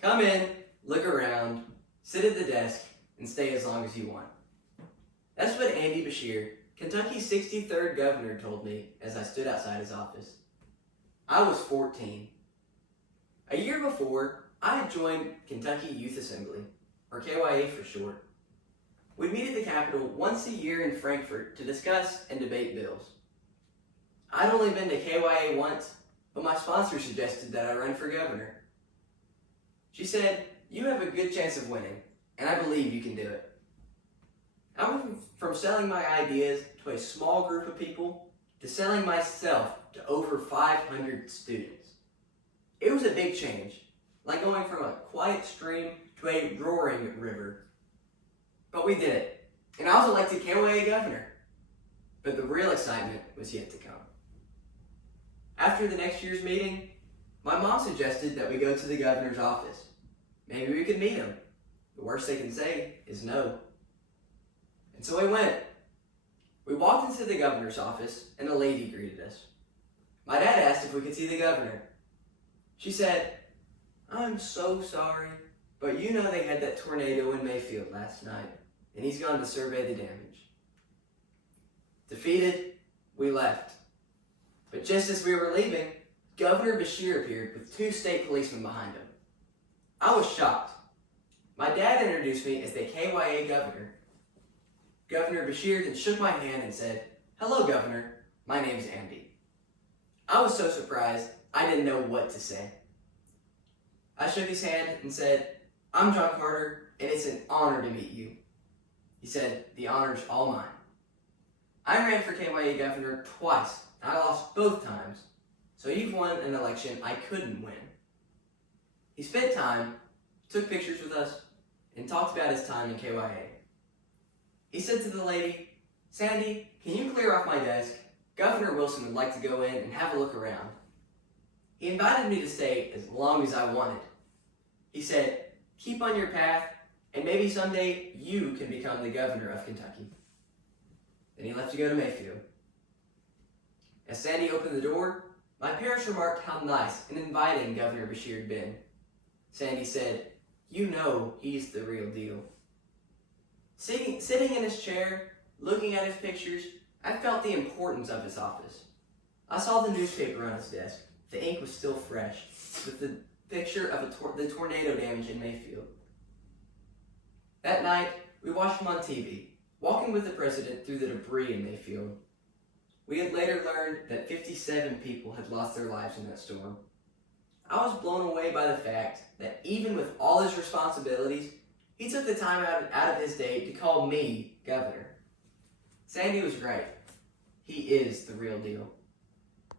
Come in, look around, sit at the desk, and stay as long as you want. That's what Andy Beshear, Kentucky's 63rd governor, told me as I stood outside his office. I was 14. A year before, I had joined Kentucky Youth Assembly, or KYA for short. We'd meet at the Capitol once a year in Frankfort to discuss and debate bills. I'd only been to KYA once, but my sponsor suggested that I run for governor. She said, "You have a good chance of winning, and I believe you can do it." I went from selling my ideas to a small group of people to selling myself to over 500 students. It was a big change, like going from a quiet stream to a roaring river. But we did it, and I was elected KYA governor. But the real excitement was yet to come. After the next year's meeting, my mom suggested that we go to the governor's office. Maybe we could meet him. The worst they can say is no. And so we went. We walked into the governor's office, and a lady greeted us. My dad asked if we could see the governor. She said, "I'm so sorry, but you know they had that tornado in Mayfield last night, and he's gone to survey the damage." Defeated, we left. But just as we were leaving, Governor Beshear appeared with 2 state policemen behind him. I was shocked. My dad introduced me as the KYA governor. Governor Beshear then shook my hand and said, "Hello, Governor. My name's Andy." I was so surprised, I didn't know what to say. I shook his hand and said, "I'm John Carter, and it's an honor to meet you." He said, "The honor's all mine." I ran for KYA governor twice, and I lost both times, so you've won an election I couldn't win. He spent time, took pictures with us, and talked about his time in KYA. He said to the lady, "Sandy, can you clear off my desk? Governor Wilson would like to go in and have a look around." He invited me to stay as long as I wanted. He said, "Keep on your path, and maybe someday you can become the governor of Kentucky." Then he left to go to Mayfield. As Sandy opened the door, my parents remarked how nice and inviting Governor Beshear had been. Sandy said, "You know he's the real deal." Sitting in his chair, looking at his pictures, I felt the importance of his office. I saw the newspaper on his desk. The ink was still fresh, with the picture of the tornado damage in Mayfield. That night, we watched him on TV, walking with the president through the debris in Mayfield. We had later learned that 57 people had lost their lives in that storm. I was blown away by the fact that even with all his responsibilities, he took the time out of his day to call me governor. Sandy was right. He is the real deal.